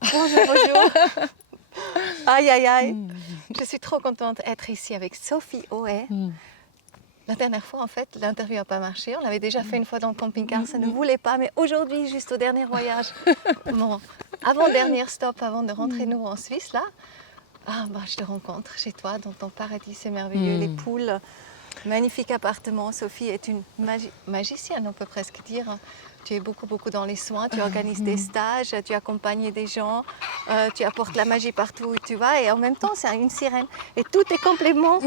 Bonjour, bonjour. Aïe, aïe, aïe. Mm. Je suis trop contente d'être ici avec Sophie Oé. Mm. La dernière fois, en fait, l'interview n'a pas marché. On l'avait déjà fait une fois dans le camping-car, ça ne Mm. voulait pas. Mais aujourd'hui, juste au dernier voyage, mon avant-dernier stop avant de rentrer nous en Suisse, là, je te rencontre chez toi, dans ton paradis, c'est merveilleux. Les poules, magnifique appartement. Sophie est une magicienne, on peut presque dire. Tu es beaucoup, beaucoup dans les soins, tu organises des stages, tu accompagnes des gens, tu apportes la magie partout où tu vas et en même temps, c'est une sirène. Et tout est complètement...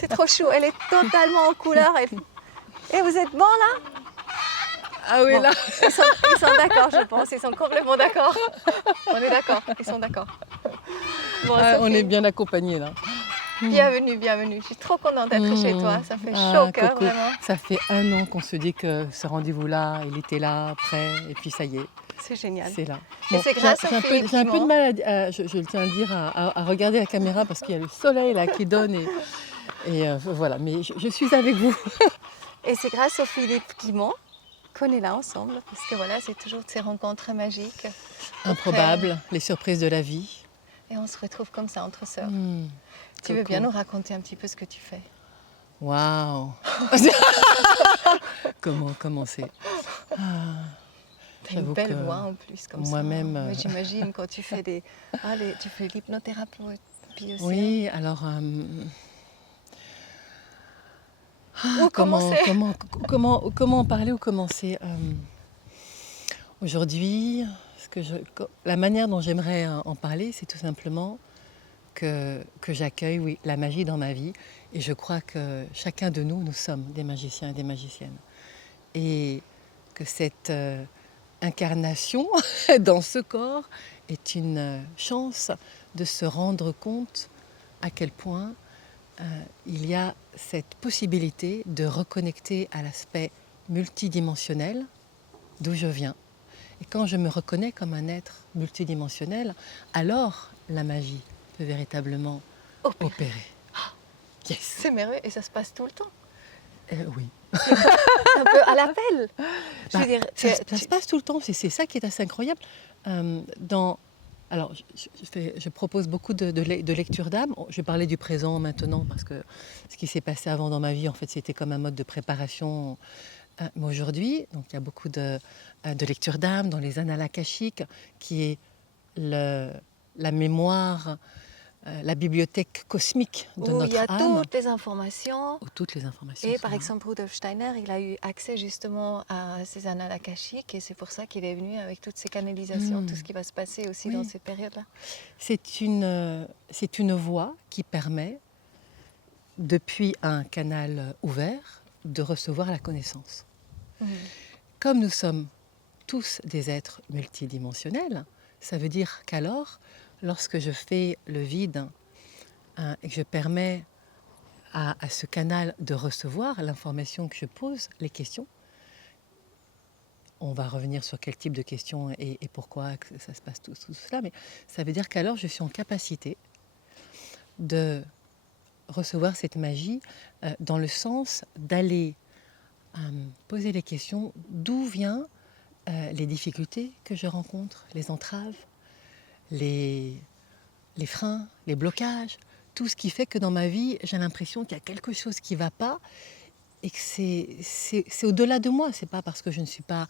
C'est trop chou, elle est totalement en couleur. Et vous êtes bons là? Ah oui, Bon, là. ils sont d'accord, je pense, ils sont complètement d'accord. On est d'accord, ils sont d'accord. Bon, Ah, on Sophie, est bien accompagnés là. bienvenue, bienvenue. Je suis trop contente d'être chez toi, ça fait chaud au cœur, Coco, vraiment. ça fait 1 an qu'on se dit que ce rendez-vous-là, il était là, prêt, et puis ça y est, C'est génial. c'est là. Et c'est grâce au Philippe J'ai un peu de Guimont. mal, je le tiens à dire, à regarder la caméra parce qu'il y a le soleil là qui donne et voilà, mais je suis avec vous. Et c'est grâce au Philippe Guimont qu'on est là ensemble, parce que voilà, c'est toujours de ces rencontres magiques. Improbable, les surprises de la vie. Et on se retrouve comme ça entre sœurs. Tu Coco. veux bien nous raconter un petit peu ce que tu fais? Waouh. Comment commencer? T'as une J'avoue belle que voix en plus, comme ça. moi-même, Moi, j'imagine quand tu fais tu fais l'hypnothérapie aussi. oui, alors Où commencer? comment en parler ou commencer? Aujourd'hui, la manière dont j'aimerais en parler, c'est tout simplement que j'accueille, oui, la magie dans ma vie. Et je crois que chacun de nous, nous sommes des magiciens et des magiciennes. Et que cette incarnation dans ce corps est une chance de se rendre compte à quel point il y a cette possibilité de reconnecter à l'aspect multidimensionnel d'où je viens. Et quand je me reconnais comme un être multidimensionnel, alors la magie peut véritablement opérer. Yes. C'est merveilleux et ça se passe tout le temps. Oui. Un peu à l'appel. Je veux dire, ça se passe tout le temps, c'est ça qui est assez incroyable. Alors, je propose beaucoup de lectures d'âme. Je vais parler du présent maintenant parce que ce qui s'est passé avant dans ma vie, en fait, c'était comme un mode de préparation. Mais aujourd'hui, donc, il y a beaucoup de lectures d'âme dans les annales akashiques, qui est la mémoire, la bibliothèque cosmique de où il y notre a âme. toutes les informations. Où toutes les informations Et sont par là. exemple, Rudolf Steiner, il a eu accès justement à ces annales akashiques et c'est pour ça qu'il est venu avec toutes ces canalisations, tout ce qui va se passer aussi dans ces périodes-là. C'est une voie qui permet, depuis un canal ouvert, de recevoir la connaissance. Comme nous sommes tous des êtres multidimensionnels, ça veut dire qu'alors, lorsque je fais le vide et que je permets à ce canal de recevoir l'information que je pose, les questions, on va revenir sur quel type de questions et pourquoi ça se passe tout cela, mais ça veut dire qu'alors je suis en capacité de recevoir cette magie dans le sens d'aller poser les questions d'où viennent les difficultés que je rencontre, les entraves, les freins, les blocages, tout ce qui fait que dans ma vie, j'ai l'impression qu'il y a quelque chose qui ne va pas et que c'est au-delà de moi. Ce n'est pas parce que je ne suis pas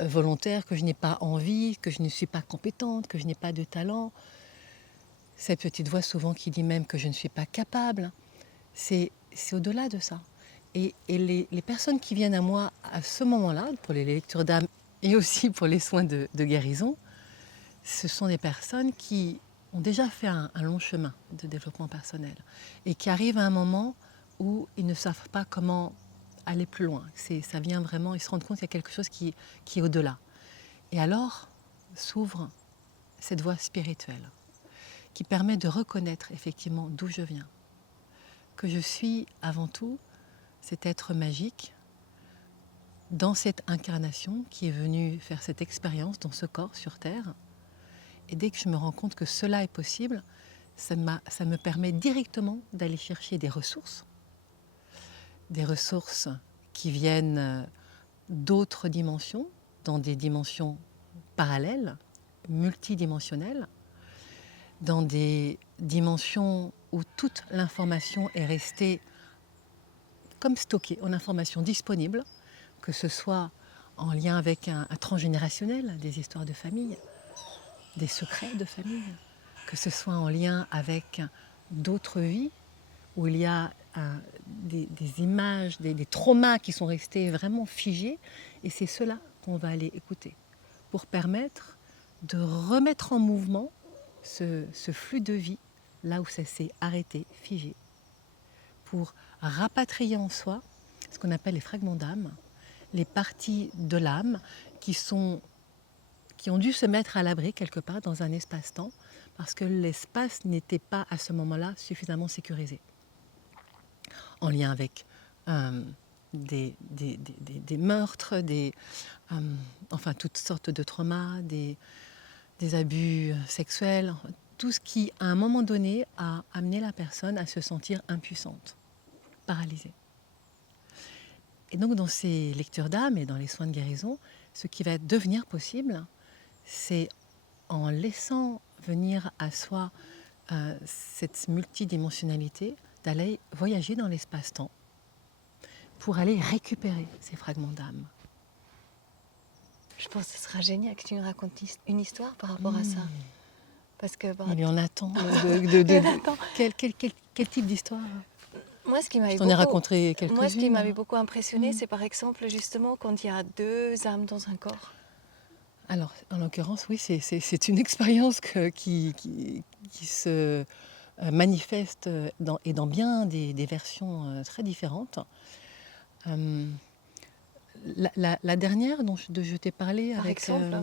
volontaire, que je n'ai pas envie, que je ne suis pas compétente, que je n'ai pas de talent. Cette petite voix souvent qui dit même que je ne suis pas capable, c'est au-delà de ça. Et les personnes qui viennent à moi à ce moment-là, pour les lectures d'âme et aussi pour les soins de guérison, ce sont des personnes qui ont déjà fait un long chemin de développement personnel et qui arrivent à un moment où ils ne savent pas comment aller plus loin. Ça vient vraiment, ils se rendent compte qu'il y a quelque chose qui est au-delà. Et alors s'ouvre cette voie spirituelle qui permet de reconnaître effectivement d'où je viens, que je suis avant tout cet être magique dans cette incarnation qui est venue faire cette expérience dans ce corps sur Terre. Et dès que je me rends compte que cela est possible, ça me permet directement d'aller chercher des ressources qui viennent d'autres dimensions, dans des dimensions parallèles, multidimensionnelles, dans des dimensions où toute l'information est restée comme stockée en information disponible, que ce soit en lien avec un transgénérationnel, des histoires de famille, des secrets de famille, que ce soit en lien avec d'autres vies, où il y a des images, des traumas qui sont restés vraiment figés, et c'est cela qu'on va aller écouter, pour permettre de remettre en mouvement ce flux de vie, là où ça s'est arrêté, figé, pour rapatrier en soi ce qu'on appelle les fragments d'âme, les parties de l'âme qui ont dû se mettre à l'abri quelque part dans un espace-temps, parce que l'espace n'était pas à ce moment-là suffisamment sécurisé, en lien avec des meurtres, enfin toutes sortes de traumas, des abus sexuels, tout ce qui, à un moment donné, a amené la personne à se sentir impuissante, paralysée. Et donc, dans ces lectures d'âme et dans les soins de guérison, ce qui va devenir possible, c'est en laissant venir à soi cette multidimensionnalité, d'aller voyager dans l'espace-temps pour aller récupérer ces fragments d'âme. Je pense que ce sera génial que tu nous racontes une histoire par rapport à ça. Parce que, Il y en a tant. Quel type d'histoire? Moi, ce qui m'avait Je t'en ai raconté quelques-unes. Moi, ce qui m'avait beaucoup impressionné, c'est par exemple justement quand il y a deux âmes dans un corps. Alors, en l'occurrence, oui, c'est une expérience qui se manifeste dans bien des versions très différentes. La dernière dont je t'ai parlé Par avec exemple,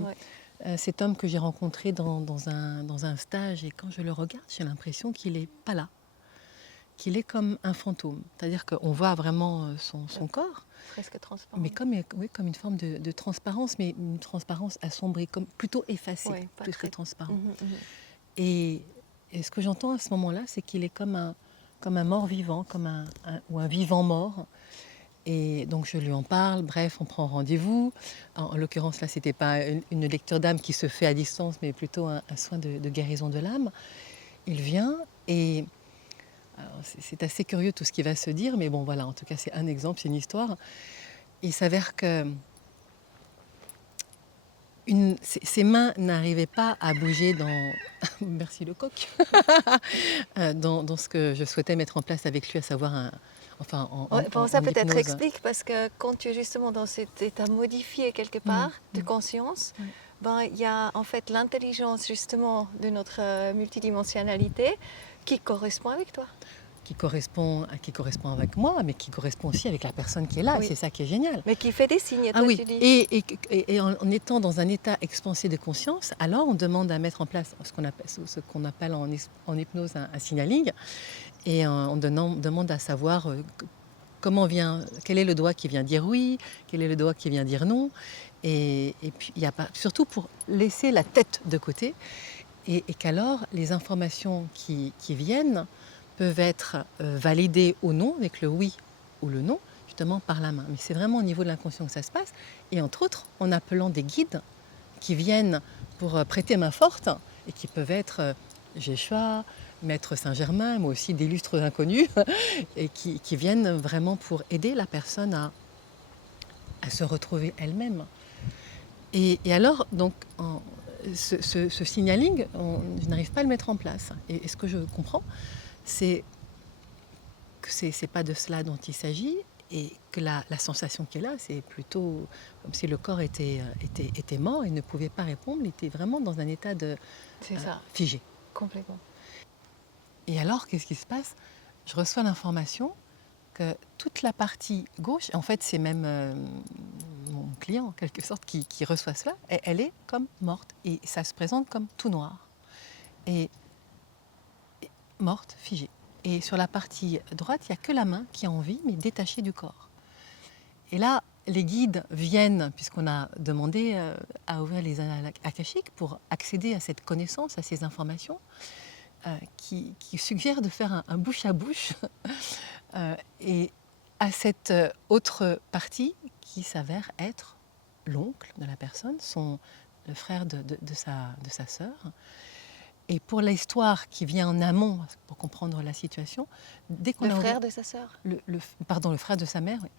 ouais. cet homme que j'ai rencontré dans un stage, et quand je le regarde, j'ai l'impression qu'il n'est pas là, qu'il est comme un fantôme. C'est-à-dire qu'on voit vraiment son corps, presque transparent. mais comme une forme de transparence, mais une transparence assombrie, comme plutôt effacée, Ouais, plus très... que transparent. Et ce que j'entends à ce moment-là, c'est qu'il est comme un mort-vivant, ou un vivant-mort. Et donc je lui en parle, bref, on prend rendez-vous. En l'occurrence, là, ce n'était pas une lecture d'âme qui se fait à distance, mais plutôt un soin de guérison de l'âme. Il vient et c'est assez curieux tout ce qui va se dire, mais bon, voilà, en tout cas, c'est un exemple, c'est une histoire. Il s'avère que ses mains n'arrivaient pas à bouger dans... Merci le coq dans ce que je souhaitais mettre en place avec lui, à savoir ça peut-être explique, parce que quand tu es justement dans cet état modifié quelque part de conscience, il y a en fait l'intelligence justement de notre multidimensionnalité qui correspond avec toi. Qui correspond avec moi, mais qui correspond aussi avec la personne qui est là, et c'est ça qui est génial. Mais qui fait des signes, toi, tu dis. Et en étant dans un état expansé de conscience, alors on demande à mettre en place ce qu'on appelle en hypnose un signaling, et on demande à savoir quel est le doigt qui vient dire oui, quel est le doigt qui vient dire non, et puis il y a pas, surtout pour laisser la tête de côté, et qu'alors les informations qui viennent peuvent être validées ou non, avec le oui ou le non, justement par la main. Mais c'est vraiment au niveau de l'inconscient que ça se passe, et entre autres en appelant des guides qui viennent pour prêter main forte, et qui peuvent être Jéshua, Maître Saint-Germain, mais aussi d'illustres inconnus, et qui viennent vraiment pour aider la personne à se retrouver elle-même. Et alors, donc, ce signaling, je n'arrive pas à le mettre en place. Et ce que je comprends, c'est que ce n'est pas de cela dont il s'agit, et que la sensation qui est là, c'est plutôt comme si le corps était mort et ne pouvait pas répondre, il était vraiment dans un état de figé. Complètement. Et alors, qu'est-ce qui se passe? Je reçois l'information que toute la partie gauche, en fait c'est même mon client en quelque sorte qui reçoit cela, elle est comme morte, et ça se présente comme tout noir. Et morte, figée. Et sur la partie droite, il n'y a que la main qui est en vie, mais détachée du corps. Et là, les guides viennent, puisqu'on a demandé à ouvrir les annales akashiques pour accéder à cette connaissance, à ces informations, qui suggèrent de faire un bouche à bouche et à cette autre partie qui s'avère être l'oncle de la personne, son le frère de sa sœur. Et pour l'histoire qui vient en amont, pour comprendre la situation, dès qu'on Le a frère de sa sœur. le frère de sa mère, oui.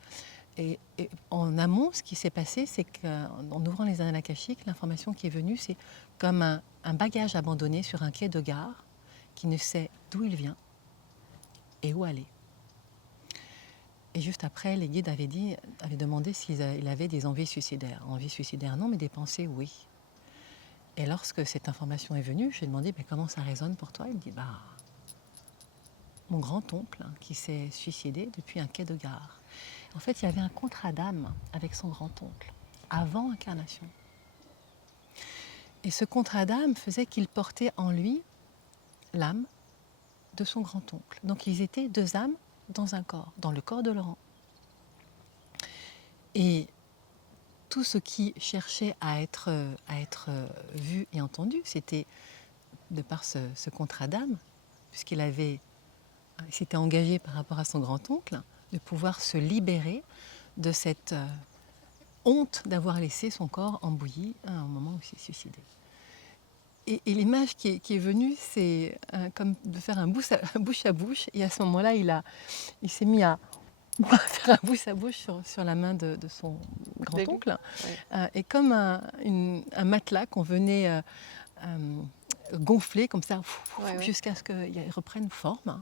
Et en amont, ce qui s'est passé, c'est qu'en ouvrant les annales akashiques, l'information qui est venue, c'est comme un bagage abandonné sur un quai de gare qui ne sait d'où il vient et où aller. Et juste après, les guides avaient demandé s'il avait des envies suicidaires. Envies suicidaires, non, mais des pensées, oui. Et lorsque cette information est venue, j'ai demandé comment ça résonne pour toi. Il me dit mon grand-oncle qui s'est suicidé depuis un quai de gare. En fait, il y avait un contrat d'âme avec son grand-oncle avant incarnation. Et ce contrat d'âme faisait qu'il portait en lui l'âme de son grand-oncle. Donc ils étaient deux âmes dans un corps, dans le corps de Laurent. Et tout ce qui cherchait à être vu et entendu, c'était de par ce contrat d'âme, puisqu'il s'était engagé par rapport à son grand-oncle, de pouvoir se libérer de cette honte d'avoir laissé son corps embouilli à un moment où il s'est suicidé. Et l'image qui est venue, c'est comme de faire un bouche à bouche. Et à ce moment-là, il s'est mis à faire un bouche à bouche sur la main de son grand-oncle. Ouais. Et comme un matelas qu'on venait gonfler comme ça, jusqu'à ce qu'il reprenne forme.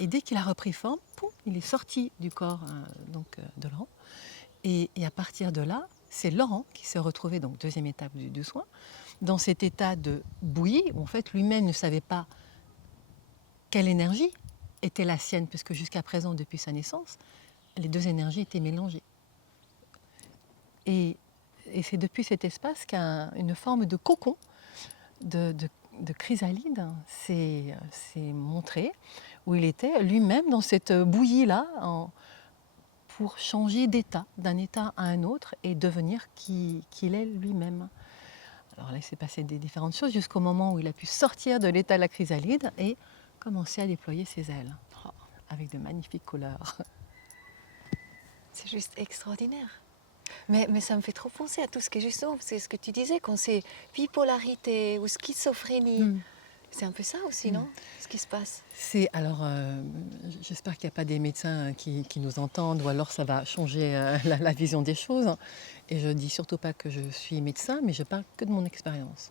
Et dès qu'il a repris forme, poum, il est sorti du corps de Laurent. Et à partir de là, c'est Laurent qui s'est retrouvé, donc deuxième étape du soin, dans cet état de bouillie, où en fait lui-même ne savait pas quelle énergie était la sienne, puisque jusqu'à présent, depuis sa naissance, les deux énergies étaient mélangées. Et c'est depuis cet espace qu'une forme de cocon, de chrysalide s'est montrée, où il était lui-même dans cette bouillie-là, pour changer d'état, d'un état à un autre, et devenir qui il est lui-même. Alors là, il s'est passé des différentes choses jusqu'au moment où il a pu sortir de l'état de la chrysalide et commencer à déployer ses ailes, avec de magnifiques couleurs. C'est juste extraordinaire. Mais ça me fait trop penser à tout ce qui est justement, c'est ce que tu disais, quand c'est bipolarité ou schizophrénie. C'est un peu ça aussi, non? Ce qui se passe. J'espère qu'il n'y a pas des médecins qui nous entendent, ou alors ça va changer la vision des choses. Et je ne dis surtout pas que je suis médecin, mais je parle que de mon expérience.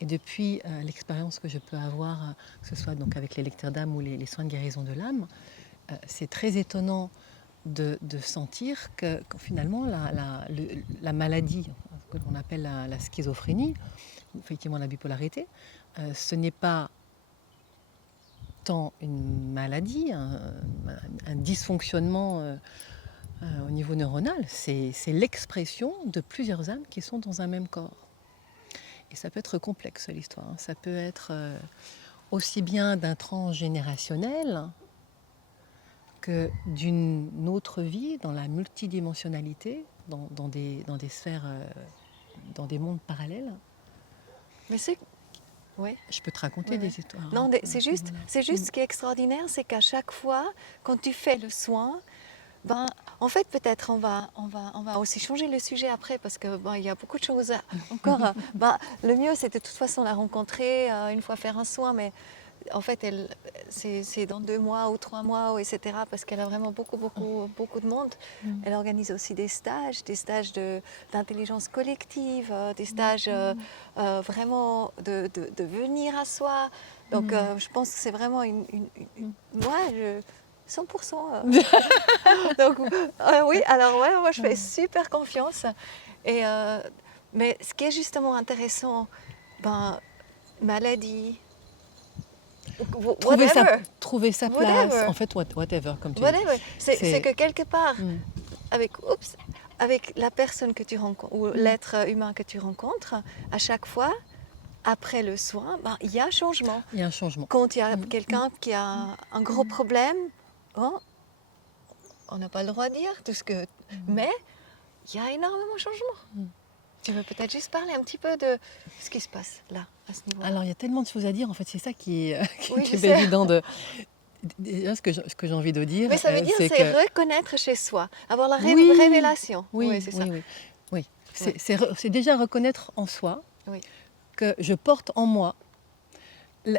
Et depuis l'expérience que je peux avoir, que ce soit donc avec les lecteurs d'âme ou les soins de guérison de l'âme, c'est très étonnant de sentir que finalement la maladie, que l'on appelle la schizophrénie, effectivement la bipolarité, ce n'est pas tant une maladie, un dysfonctionnement au niveau neuronal, c'est l'expression de plusieurs âmes qui sont dans un même corps. Et ça peut être complexe l'histoire, hein. Ça peut être aussi bien d'un transgénérationnel que d'une autre vie dans la multidimensionnalité, dans des sphères, dans des mondes parallèles. Mais c'est... Oui. Je peux te raconter des histoires. Non, c'est juste ce qui est extraordinaire, c'est qu'à chaque fois, quand tu fais le soin, en fait, peut-être on va aussi changer le sujet après, parce que il y a beaucoup de choses encore. Le mieux, c'est de toute façon la rencontrer, une fois faire un soin, mais en fait, c'est dans 2 mois ou 3 mois, etc., parce qu'elle a vraiment beaucoup de monde. Elle organise aussi des stages d'intelligence collective, des stages vraiment de venir à soi. Donc, je pense que c'est vraiment moi, 100%. Donc, oui, alors ouais, moi, je fais super confiance. Mais ce qui est justement intéressant, maladie, trouver sa place, en fait, whatever, comme tu dis. C'est que quelque part, avec la personne que tu rencontres, ou l'être humain que tu rencontres, à chaque fois, après le soin, il y a un changement. Il y a un changement. Quand il y a quelqu'un qui a un gros problème, on n'a pas le droit de dire tout ce que... Mais il y a énormément de changements. Tu veux peut-être juste parler un petit peu de ce qui se passe là, à ce niveau-là. Alors, il y a tellement de choses à dire, en fait, c'est ça qui est évident de... Déjà, ce que j'ai envie de dire... Mais ça veut dire, c'est reconnaître chez soi, avoir la révélation. Oui, c'est ça. Oui. C'est déjà reconnaître en soi Oui. que je porte en moi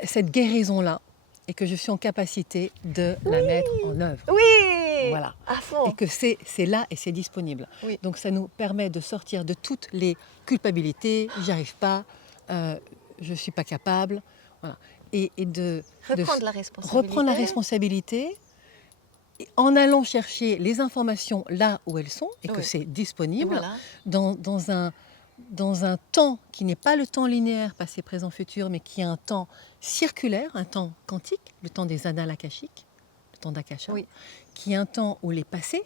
cette guérison-là et que je suis en capacité de la mettre en œuvre. Oui, Voilà. à Et fond. que c'est là et c'est disponible. Oui. Donc ça nous permet de sortir de toutes les culpabilités, j'y arrive pas, je ne suis pas capable, voilà. Et de Reprendre la reprendre la responsabilité. responsabilité en allant chercher les informations là où elles sont et que Oui. c'est Et disponible voilà. dans un temps qui n'est pas le temps linéaire, passé, présent, futur, mais qui est un temps circulaire, un temps quantique, le temps des annales akashiques, le temps d'Akasha, Oui. qui est un temps où les passés,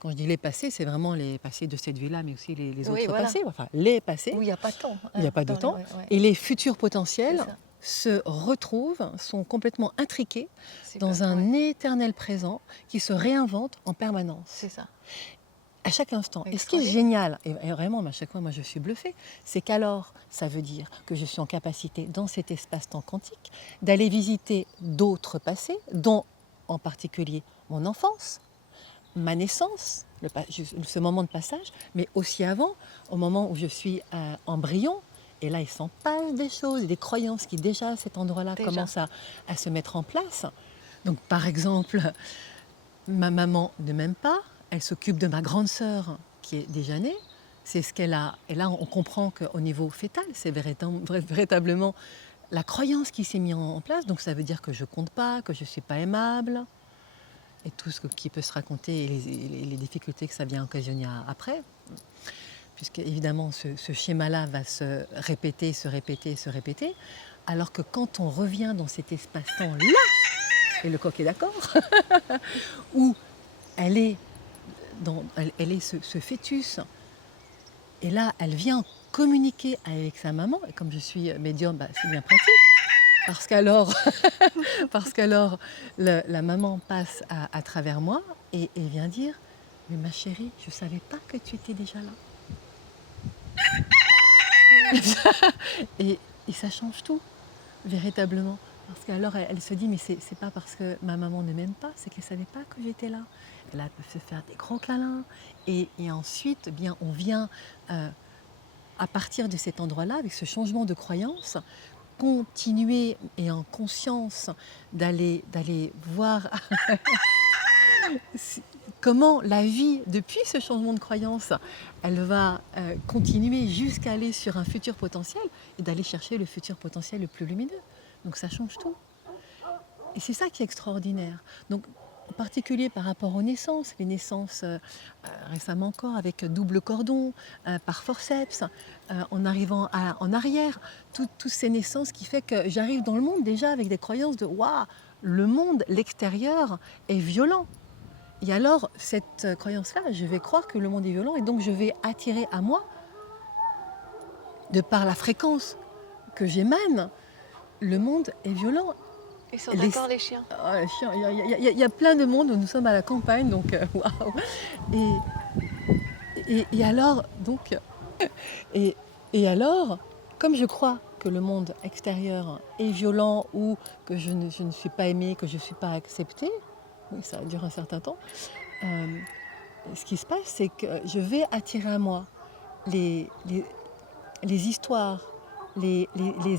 quand je dis les passés, c'est vraiment les passés de cette vie-là, mais aussi les Oui, autres voilà. passés, enfin les passés, Où il n'y a pas de temps. il n'y a pas de temps, et les futurs potentiels C'est ça. se retrouvent, sont complètement intriqués Super, dans un ouais, éternel présent qui se réinvente en permanence, c'est ça. à chaque instant. Et ce qui est Extraordinaire. génial, et vraiment à chaque fois moi je suis bluffée, c'est qu'alors ça veut dire que je suis en capacité dans cet espace-temps quantique d'aller visiter d'autres passés, dont en particulier mon enfance, ma naissance, ce moment de passage, mais aussi avant, au moment où je suis embryon. Et là, il s'en passe des choses, des croyances qui déjà à cet endroit-là Déjà. commencent à se mettre en place. Donc par exemple, ma maman ne m'aime pas, elle s'occupe de ma grande sœur qui est déjà née, c'est ce qu'elle a. Et là, on comprend qu'au niveau fœtal, c'est véritablement la croyance qui s'est mise en place. Donc ça veut dire que je compte pas, que je ne suis pas aimable, et tout ce qui peut se raconter et les difficultés que ça vient occasionner après. Puisque évidemment ce schéma-là va se répéter, se répéter, se répéter, alors que quand on revient dans cet espace-temps-là, et le coq est d'accord, où elle est, elle est ce fœtus, et là elle vient communiquer avec sa maman, et comme je suis médium, c'est bien pratique, parce qu'alors, la maman passe à travers moi et vient dire « Mais ma chérie, je ne savais pas que tu étais déjà là. » Et ça change tout, véritablement. Parce qu'alors, elle se dit, mais c'est pas parce que ma maman ne m'aime pas, c'est qu'elle ne savait pas que j'étais là. Et là, elle peut se faire des gros câlins. Et ensuite, eh bien, on vient, à partir de cet endroit-là, avec ce changement de croyance, continuer et en conscience d'aller voir comment la vie, depuis ce changement de croyance, elle va continuer jusqu'à aller sur un futur potentiel et d'aller chercher le futur potentiel le plus lumineux. Donc ça change tout. Et c'est ça qui est extraordinaire. Donc, en particulier par rapport aux naissances, les naissances récemment encore avec double cordon, par forceps, en arrivant en arrière, toutes ces naissances qui fait que j'arrive dans le monde déjà avec des croyances de waouh, le monde, l'extérieur est violent. Et alors, cette croyance-là, je vais croire que le monde est violent et donc je vais attirer à moi, de par la fréquence que j'émane, le monde est violent. Ils sont d'accord, les chiens. Les chiens, il y a plein de monde où nous sommes à la campagne, donc waouh. Et alors, donc, et alors, comme je crois que le monde extérieur est violent ou que je ne suis pas aimée, que je ne suis pas acceptée, oui, ça dure un certain temps, ce qui se passe, c'est que je vais attirer à moi les histoires, les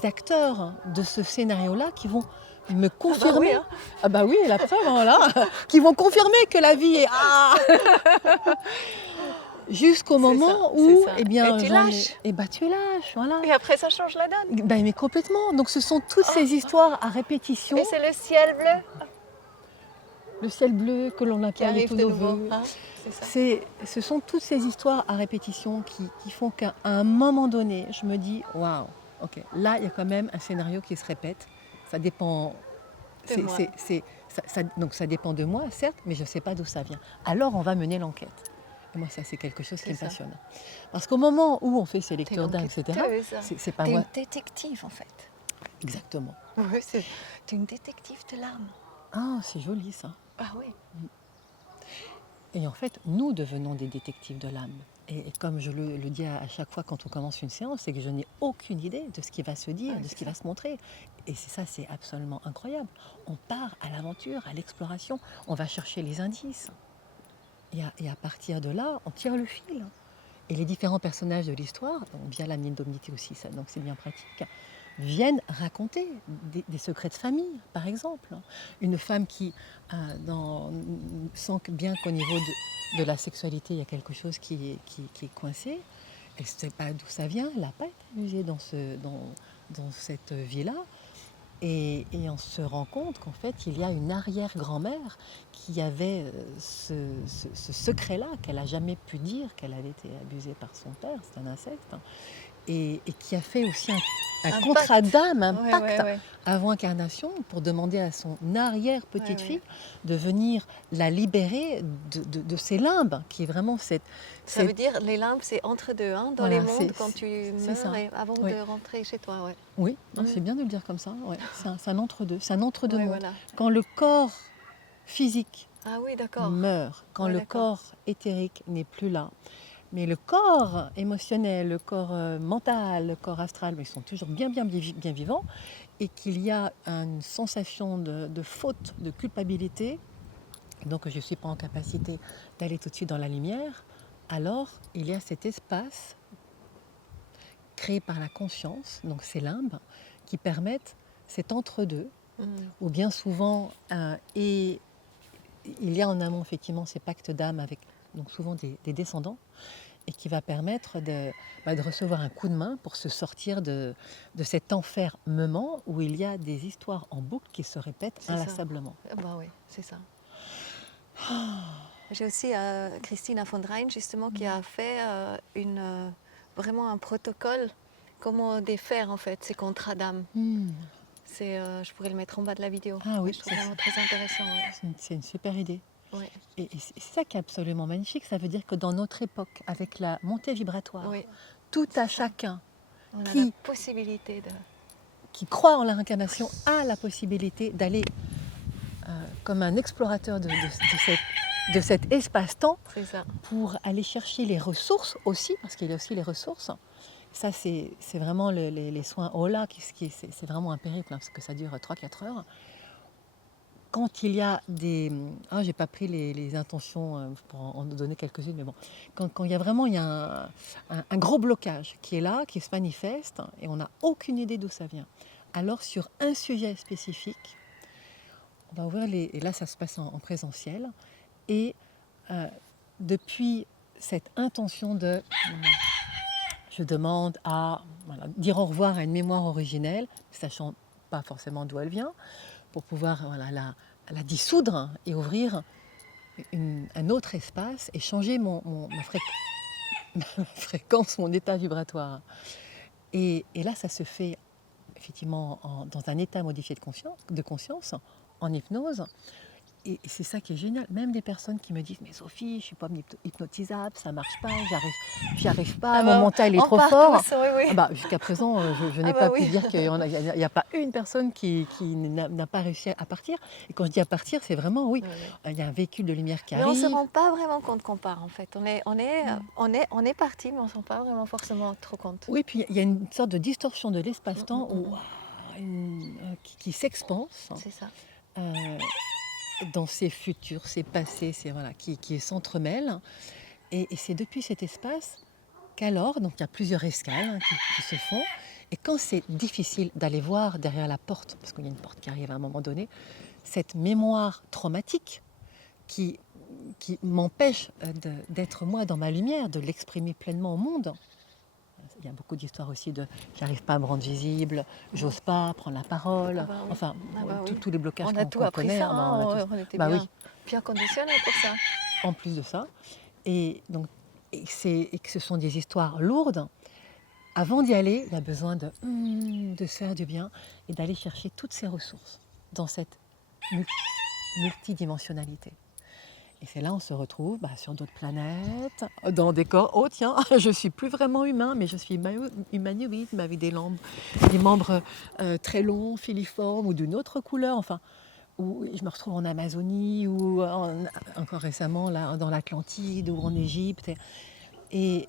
acteurs de ce scénario-là qui vont me confirmer. Ah bah oui, la preuve, voilà, qui vont confirmer que la vie est jusqu'au moment où, eh bien, tu lâches. Tu lâches, voilà. Et après, ça change la donne. Mais complètement. Donc, ce sont toutes ces histoires à répétition. Et c'est le ciel bleu. Le ciel bleu que l'on appelle tous nos voeux. Ce sont toutes ces histoires à répétition qui font qu'à un moment donné, je me dis waouh, ok, là il y a quand même un scénario qui se répète. Ça dépend. Donc ça dépend de moi, certes, mais je ne sais pas d'où ça vient. Alors on va mener l'enquête. Et moi, ça, c'est quelque chose qui me passionne. Parce qu'au moment où on fait ces lectures d'âme, etc., c'est pas moi. T'es une détective, en fait. Exactement. Oui, t'es une détective de l'âme. Ah, c'est joli, ça. Ah oui. Et en fait, nous devenons des détectives de l'âme. Et comme je le dis à chaque fois quand on commence une séance, c'est que je n'ai aucune idée de ce qui va se dire, de ce qui va se montrer. Et c'est absolument incroyable. On part à l'aventure, à l'exploration, on va chercher les indices. Et à partir de là, on tire le fil. et les différents personnages de l'histoire, donc via la médiumnité aussi, ça, donc c'est bien pratique, viennent raconter des secrets de famille, par exemple. Une femme qui sent bien qu'au niveau de la sexualité, il y a quelque chose qui est coincé. Elle ne sait pas d'où ça vient, elle n'a pas été abusée dans cette vie-là. Et on se rend compte qu'en fait, il y a une arrière-grand-mère qui avait ce secret-là, qu'elle n'a jamais pu dire qu'elle avait été abusée par son père, c'est un inceste, et qui a fait aussi un Un contrat pacte. d'âme, un Ouais, pacte ouais, ouais. avant incarnation pour demander à son Ouais, arrière-petite-fille ouais. de venir la libérer de ses limbes, qui est vraiment Ça veut cette dire les limbes, c'est entre deux, hein, dans les voilà, mondes quand tu c'est meurs ça. et avant Oui, de rentrer chez toi. Ouais. oui, non, Mm. c'est bien de le dire comme ça. Ouais. C'est un entre-deux, c'est un entre-deux Ouais, mondes. voilà. Quand le corps physique Ah oui, d'accord. meurt, quand Ouais, le d'accord. corps éthérique n'est plus là, mais le corps émotionnel, le corps mental, le corps astral, ils sont toujours bien vivants, et qu'il y a une sensation de faute, de culpabilité, donc je ne suis pas en capacité d'aller tout de suite dans la lumière, alors il y a cet espace créé par la conscience, donc ces limbes, qui permettent cet entre-deux, Mm. où bien souvent, et il y a en amont effectivement ces pactes d'âme avec donc souvent des descendants, et qui va permettre de recevoir un coup de main pour se sortir de cet enfermement où il y a des histoires en boucle qui se répètent C'est ça. inlassablement. Ah bah oui, c'est ça. J'ai aussi Christina von Rhein, justement, qui a fait vraiment un protocole, comment défaire en fait ces contrats d'âme. Hmm. Je pourrais le mettre en bas de la vidéo. Ah Ouais, oui, je trouve vraiment très intéressant. c'est une super idée. Ouais. Et c'est ça qui est absolument magnifique. Ça veut dire que dans notre époque, avec la montée vibratoire, Oui, tout c'est à ça. chacun On a la qui, possibilité de... qui croit en la réincarnation a la possibilité d'aller comme un explorateur de cet espace-temps C'est ça. pour aller chercher les ressources aussi, parce qu'il y a aussi les ressources. Ça, c'est vraiment les soins Ola, c'est vraiment un périple, hein, parce que ça dure 3-4 heures. Quand il y a des... Ah, j'ai pas pris les intentions pour en donner quelques-unes, mais bon. Quand il y a un gros blocage qui est là, qui se manifeste, et on n'a aucune idée d'où ça vient. Alors, sur un sujet spécifique, on va ouvrir et là, ça se passe en présentiel. Et depuis cette intention je demande à dire au revoir à une mémoire originelle, sachant pas forcément d'où elle vient, pour pouvoir la dissoudre et ouvrir un autre espace et changer ma fréquence, mon état vibratoire. Et là, ça se fait effectivement dans un état modifié de conscience, en hypnose. Et c'est ça qui est génial. Même des personnes qui me disent « Mais Sophie, je ne suis pas hypnotisable, ça ne marche pas, j'y arrive pas, Ah mon bah, mental est on trop part fort. tous, oui, » oui. Ah bah, jusqu'à présent, je Ah n'ai bah pas pu oui. dire qu'il n'y a pas une personne qui n'a pas réussi à partir. Et quand je dis à partir, c'est vraiment, oui, Oui, oui. il y a un véhicule de lumière qui Mais on ne se arrive. rend pas vraiment compte qu'on part en fait. On est parti, mais on ne se rend pas vraiment forcément trop compte. Oui, puis il y a une sorte de distorsion de l'espace-temps Mm. qui s'expanse C'est ça. dans ses futurs, ses passés, qui s'entremêlent. Et c'est depuis cet espace qu'alors, donc il y a plusieurs escales qui se font, et quand c'est difficile d'aller voir derrière la porte, parce qu'il y a une porte qui arrive à un moment donné, cette mémoire traumatique qui, qui m'empêche d'être moi dans ma lumière, de l'exprimer pleinement au monde. Il y a beaucoup d'histoires aussi de j'arrive pas à me rendre visible, j'ose pas prendre la parole, Ah bah oui. enfin Ah bah oui. tous les blocages On a qu'on tout appris connaît, ça, hein, hein, on a tous. on était Bah bien, oui, bien conditionnés pour ça. en plus de ça. Et donc, et que ce sont des histoires lourdes. Avant d'y aller, il y a besoin de se faire du bien et d'aller chercher toutes ces ressources dans cette multidimensionnalité. Et c'est là on se retrouve sur d'autres planètes, dans des corps. Oh tiens, je suis plus vraiment humain, mais je suis humanoïde, mais avec des membres très longs, filiformes ou d'une autre couleur. Enfin, où je me retrouve en Amazonie ou encore récemment là, dans l'Atlantide ou en Égypte. Et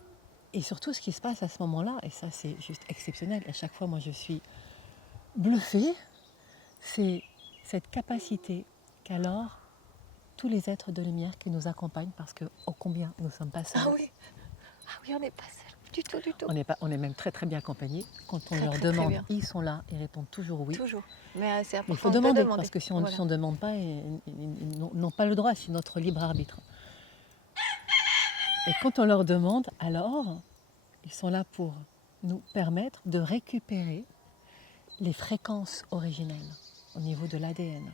surtout, ce qui se passe à ce moment-là, et ça c'est juste exceptionnel, à chaque fois moi je suis bluffée, c'est cette capacité qu'alors tous les êtres de lumière qui nous accompagnent, parce que ô combien nous ne sommes pas Ah seuls, oui, Ah oui, on n'est pas seul. Du tout, du tout. On est même très très bien accompagnés. Quand on Très, leur très, très demande, bien. ils sont là, ils répondent toujours oui. Toujours. Mais c'est Mais il faut important de demander, demander. parce que si on Voilà. ne demande pas, ils n'ont pas le droit, c'est notre libre arbitre. Et quand on leur demande, alors, ils sont là pour nous permettre de récupérer les fréquences originelles au niveau de l'ADN.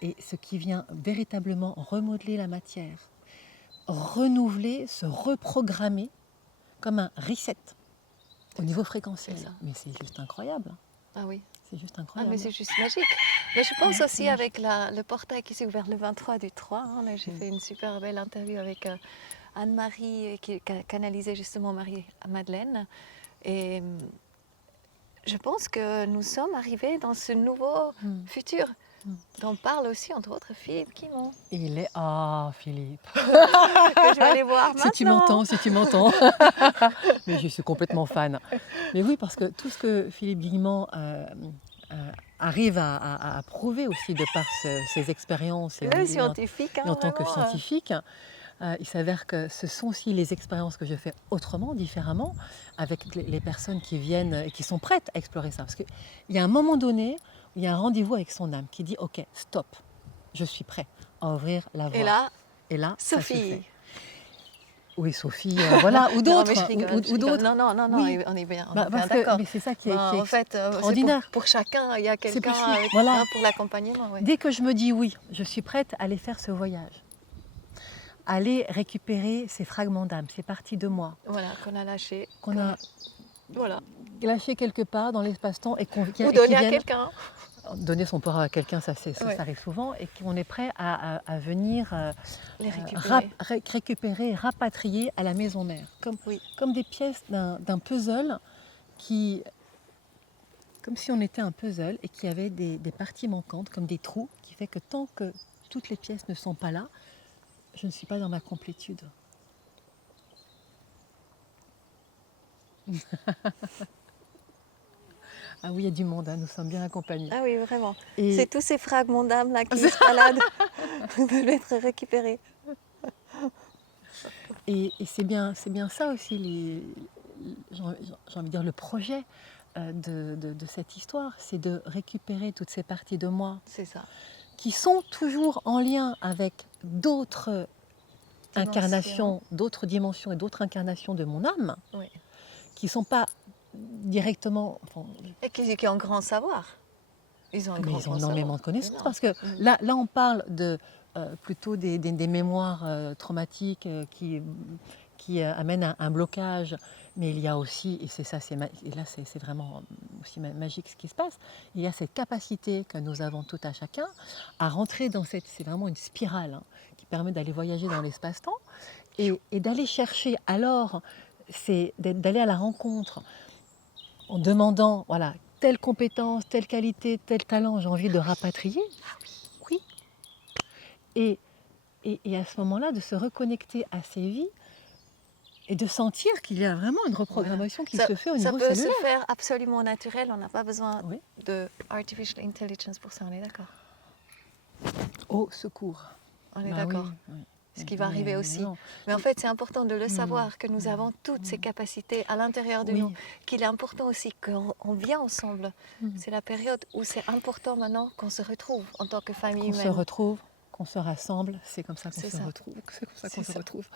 Et ce qui vient véritablement remodeler la matière, renouveler, se reprogrammer comme un reset au niveau fréquentiel. C'est ça. Mais c'est juste incroyable. Ah oui. C'est juste Ah, incroyable. mais c'est juste magique. Mais je pense Ouais, aussi c'est avec le portail qui s'est ouvert le 23 du 3. Là, j'ai fait une super belle interview avec Anne-Marie qui canalisait justement Marie-Madeleine. Et je pense que nous sommes arrivés dans ce nouveau futur dont parle aussi entre autres Philippe Quimont. Il est... Ah, Philippe. Que je vais aller voir maintenant. Si tu m'entends. Mais je suis complètement fan. Mais oui, parce que tout ce que Philippe Guillemont arrive à prouver aussi de par ses expériences Le scientifique, et en tant que vraiment, scientifique, il s'avère que ce sont aussi les expériences que je fais autrement, différemment, avec les personnes qui viennent et qui sont prêtes à explorer ça. Parce qu'il y a un moment donné où il y a un rendez-vous avec son âme qui dit « Ok, stop, je suis prêt à ouvrir la voie. » Et là, ça se Sophie. fait. Oui, Sophie, voilà, ou d'autres. Non, mais je rigole, ou d'autres. Non, Oui. on est bien, Parce d'accord. mais c'est ça qui est, En fait, c'est extraordinaire. pour chacun, il y a quelqu'un possible, voilà. pour l'accompagnement. Ouais. Dès que je me dis oui, je suis prête à aller faire ce voyage, aller récupérer ces fragments d'âme, ces parties de moi. Voilà, qu'on a lâché. Qu'on a voilà. lâché quelque part dans l'espace-temps et qu'on vient. Ou donner à quelqu'un. Donner son pouvoir à quelqu'un, ça arrive souvent, et qu'on est prêt à venir les récupérer, rapatrier à la maison mère, comme des pièces d'un puzzle comme si on était un puzzle et qu'il y avait des parties manquantes, comme des trous, qui fait que tant que toutes les pièces ne sont pas là, je ne suis pas dans ma complétude. Ah oui, il y a du monde, nous sommes bien accompagnés. Ah oui, vraiment. Et c'est tous ces fragments d'âme là qui se baladent, veulent être récupérés. Et c'est bien ça aussi, j'ai envie de dire, le projet de cette histoire, c'est de récupérer toutes ces parties de moi qui sont toujours en lien avec d'autres incarnations, d'autres dimensions et d'autres incarnations de mon âme, qui ne sont pas directement... et qui ont un grand savoir. Ils ont énormément de connaissances, parce que là on parle plutôt des mémoires traumatiques qui amènent un blocage, mais il y a aussi, et là c'est vraiment aussi magique ce qui se passe, il y a cette capacité que nous avons tout à chacun à rentrer dans c'est vraiment une spirale qui permet d'aller voyager dans l'espace-temps et d'aller chercher alors, c'est d'aller à la rencontre en demandant, voilà, telle compétence, telle qualité, tel talent, j'ai envie de rapatrier. Oui. Et à ce moment-là, de se reconnecter à ses vies et de sentir qu'il y a vraiment une reprogrammation qui se fait au niveau cellulaire. Ça peut se faire absolument naturel, on n'a pas besoin de artificial intelligence pour ça, on est d'accord? Au secours. On est d'accord. Oui. Ce qui va arriver aussi. Mais en fait, c'est important de le savoir, que nous avons toutes ces capacités à l'intérieur de nous, qu'il est important aussi qu'on vient ensemble. C'est la période où c'est important maintenant qu'on se retrouve en tant que famille humaine. Qu'on se retrouve, qu'on se rassemble, c'est comme ça qu'on se retrouve. C'est comme ça qu'on se retrouve.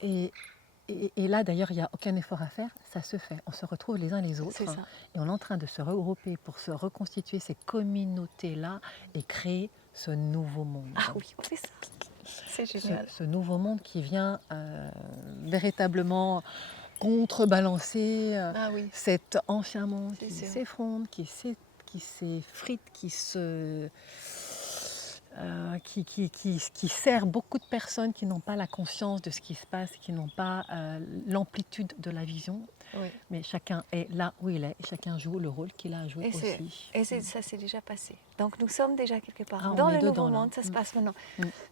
Et là, d'ailleurs, il n'y a aucun effort à faire, ça se fait. On se retrouve les uns les autres et on est en train de se regrouper pour se reconstituer ces communautés-là et créer ce nouveau monde. Ah oui, on fait ça. C'est génial. Ce nouveau monde qui vient véritablement contrebalancer cet ancien monde qui s'effondre, qui s'effrite, qui sert beaucoup de personnes qui n'ont pas la conscience de ce qui se passe, qui n'ont pas l'amplitude de la vision. Mais chacun est là où il est et chacun joue le rôle qu'il a à jouer aussi. Et ça s'est déjà passé. Donc nous sommes déjà quelque part dans le nouveau monde, ça se passe maintenant.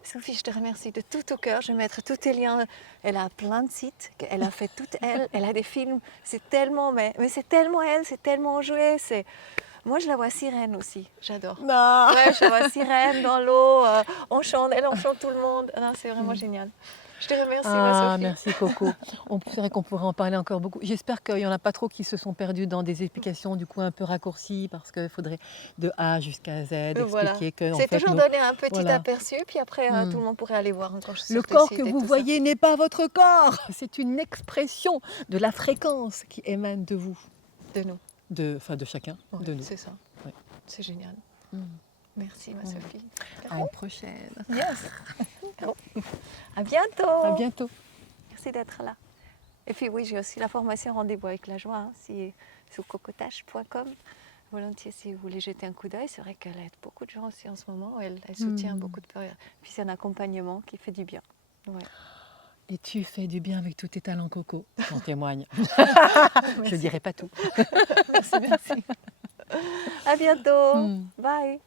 Sophie, je te remercie de tout au cœur. Je vais mettre tous tes liens. Elle a plein de sites, elle a fait toute elle a des films. C'est tellement, mais c'est tellement elle, c'est tellement joué. Moi, je la vois sirène aussi, j'adore. Ouais, je la vois sirène dans l'eau, elle enchante tout le monde. C'est vraiment génial. Je te remercie, ma Ah, Sophie. merci Coco. C'est vrai qu'on pourrait en parler encore beaucoup. J'espère qu'il n'y en a pas trop qui se sont perdus dans des explications du coup un peu raccourcies parce qu'il faudrait de A jusqu'à Z Voilà. expliquer que en C'est fait toujours nos, donner un petit voilà. aperçu, puis après, tout Hmm. le monde pourrait aller voir encore Le sur tes corps que sites et vous tout ça. voyez n'est pas votre corps. C'est une expression de la fréquence qui émane de vous, De nous. enfin de chacun, Ouais, de nous. c'est ça. Ouais. C'est génial. Hmm. Merci, ma Sophie. À une prochaine. Yes. À bientôt. À bientôt. Merci d'être là. Et puis oui, j'ai aussi la formation Rendez-vous avec la joie, sur cocotage.com. Volontiers, si vous voulez jeter un coup d'œil, c'est vrai qu'elle aide beaucoup de gens aussi en ce moment. Elle soutient beaucoup de périodes. Puis c'est un accompagnement qui fait du bien. Ouais. Et tu fais du bien avec tous tes talents, Coco. J'en témoigne. Je Merci. dirai pas tout. Merci. À bientôt. Hmm. Bye.